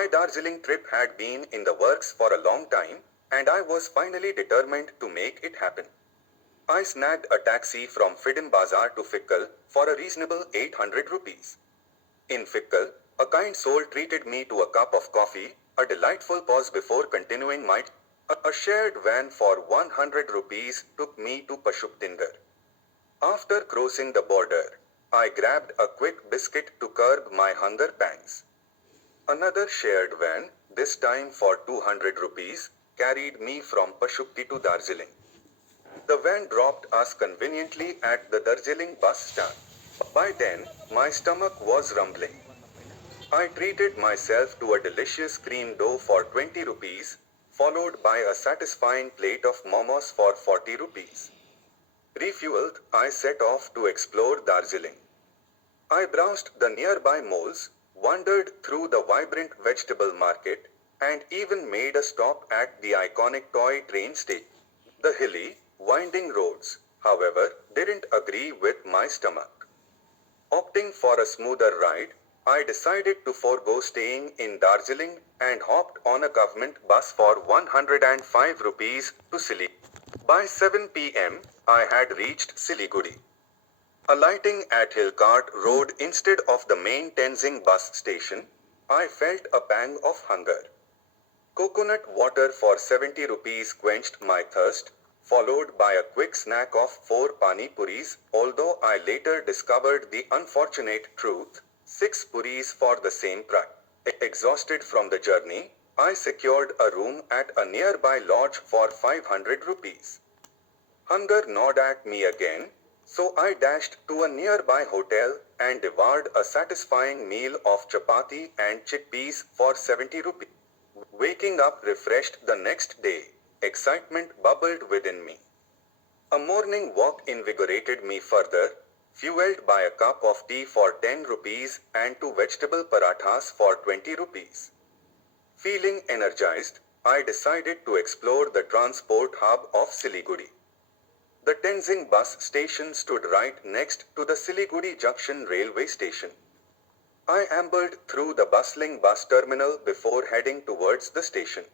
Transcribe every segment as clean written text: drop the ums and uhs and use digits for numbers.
My Darjeeling trip had been in the works for a long time, and I was finally determined to make it happen. I snagged a taxi from Phidim Bazaar to Fikkal for a reasonable 800 rupees. In Fikkal, a kind soul treated me to a cup of coffee, a delightful pause before continuing my a shared van for 100 rupees took me to Pashupatinagar. After crossing the border, I grabbed a quick biscuit to curb my hunger pangs. Another shared van, this time for 200 rupees, carried me from Pashupati to Darjeeling. The van dropped us conveniently at the Darjeeling Bus Stand. By then, my stomach was rumbling. I treated myself to a delicious cream dough for 20 rupees, followed by a satisfying plate of momos for 40 rupees. Refueled, I set off to explore Darjeeling. I browsed the nearby malls, wandered through the vibrant vegetable market, and even made a stop at the iconic toy train station. The hilly, winding roads, however, didn't agree with my stomach. Opting for a smoother ride, I decided to forego staying in Darjeeling and hopped on a government bus for 105 rupees to Siliguri. By 7 p.m., I had reached Siliguri. Alighting at Hillcart Road instead of the main Tenzing bus station, I felt a pang of hunger. Coconut water for 70 rupees quenched my thirst, followed by a quick snack of 4 pani puris, although I later discovered the unfortunate truth, 6 puris for the same price. Exhausted from the journey, I secured a room at a nearby lodge for 500 rupees. Hunger gnawed at me again, so I dashed to a nearby hotel and devoured a satisfying meal of chapati and chickpeas for 70 rupees. Waking up refreshed the next day, excitement bubbled within me. A morning walk invigorated me further, fueled by a cup of tea for 10 rupees and 2 vegetable parathas for 20 rupees. Feeling energized, I decided to explore the transport hub of Siliguri. The Tenzing bus station stood right next to the Siliguri Junction railway station. I ambled through the bustling bus terminal before heading towards the station.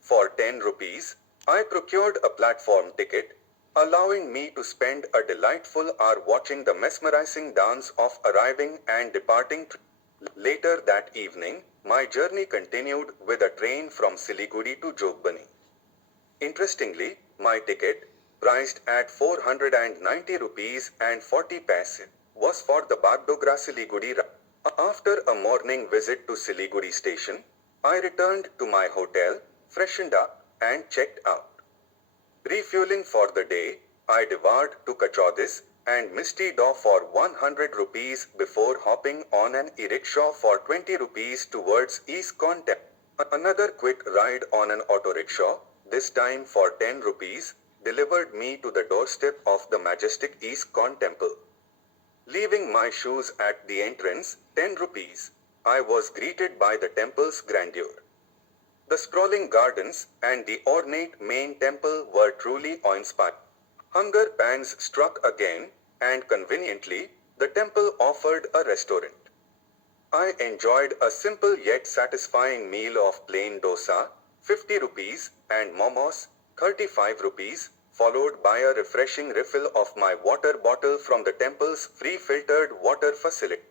For 10 rupees, I procured a platform ticket, allowing me to spend a delightful hour watching the mesmerizing dance of arriving and departing trains. Later that evening, my journey continued with a train from Siliguri to Jogbani. Interestingly, my ticket, priced at 490 rupees and 40 paise, was for the Bagdogra Siliguri ride. After a morning visit to Siliguri station, I returned to my hotel, freshened up, and checked out. Refueling for the day, I devoured 2 chapatis and misty dough for 100 rupees before hopping on an e-rickshaw for 20 rupees towards ISKCON Temple. Another quick ride on an auto rickshaw, this time for 10 rupees, delivered me to the doorstep of the majestic ISKCON Temple. Leaving my shoes at the entrance, 10 rupees, I was greeted by the temple's grandeur. The sprawling gardens and the ornate main temple were truly awe-inspiring. Hunger pangs struck again, and conveniently, the temple offered a restaurant. I enjoyed a simple yet satisfying meal of plain dosa, 50 rupees, and momos, 35 rupees, followed by a refreshing refill of my water bottle from the temple's free filtered water facility.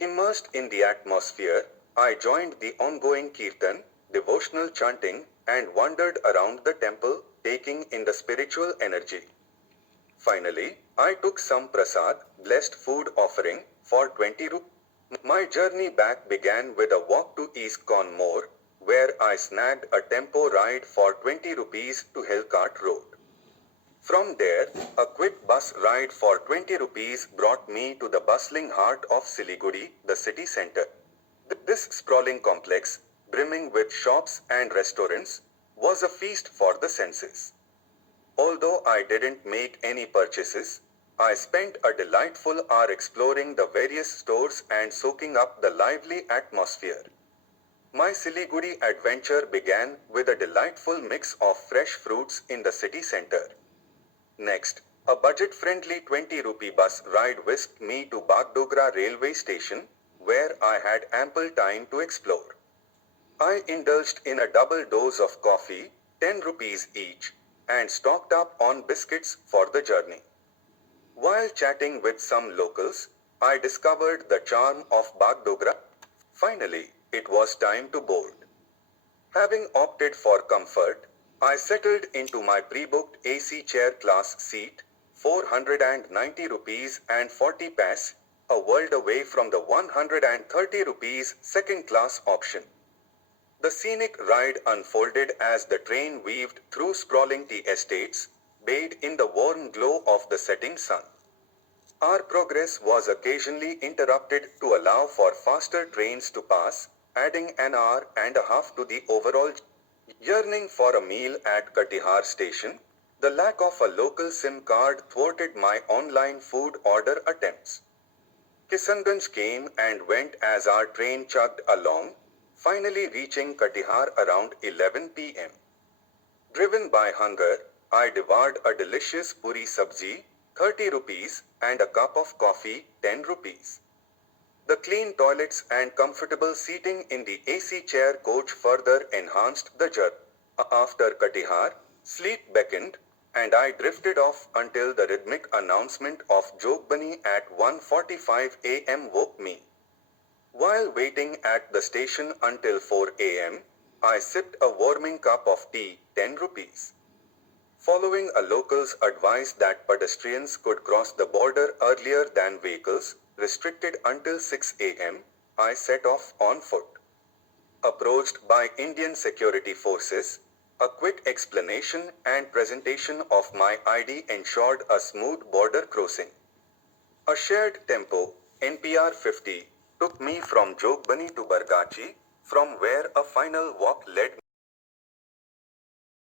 Immersed in the atmosphere, I joined the ongoing kirtan, devotional chanting, and wandered around the temple, taking in the spiritual energy. Finally, I took some prasad, blessed food offering, for 20 rupees. My journey back began with a walk to ISKCON More, where I snagged a tempo ride for 20 rupees to Hillcart Road. From there, a quick bus ride for 20 rupees brought me to the bustling heart of Siliguri, the city center. This sprawling complex, brimming with shops and restaurants, was a feast for the senses. Although I didn't make any purchases, I spent a delightful hour exploring the various stores and soaking up the lively atmosphere. My Siliguri adventure began with a delightful mix of fresh fruits in the city center. Next, a budget-friendly 20 rupee bus ride whisked me to Bagdogra railway station, where I had ample time to explore. I indulged in a double dose of coffee, 10 rupees each, and stocked up on biscuits for the journey. While chatting with some locals, I discovered the charm of Bagdogra. Finally, it was time to board. Having opted for comfort, I settled into my pre-booked AC chair class seat, 490 rupees and 40 paise, a world away from the 130 rupees second class option. The scenic ride unfolded as the train weaved through sprawling tea estates, bathed in the warm glow of the setting sun. Our progress was occasionally interrupted to allow for faster trains to pass, adding an hour and a half to the overall yearning for a meal at Katihar station. The lack of a local SIM card thwarted my online food order attempts. Kishanganj came and went as our train chugged along, finally reaching Katihar around 11 p.m. Driven by hunger, I devoured a delicious puri sabzi, 30 rupees, and a cup of coffee, 10 rupees. The clean toilets and comfortable seating in the AC chair coach further enhanced the journey. After Katihar, sleep beckoned, and I drifted off until the rhythmic announcement of Jogbani at 1:45 a.m. woke me. While waiting at the station until 4 a.m., I sipped a warming cup of tea, 10 rupees. Following a local's advice that pedestrians could cross the border earlier than vehicles, restricted until 6 a.m., I set off on foot. Approached by Indian security forces, a quick explanation and presentation of my ID ensured a smooth border crossing. A shared tempo, NPR 50, took me from Jogbani to Bargachi, from where a final walk led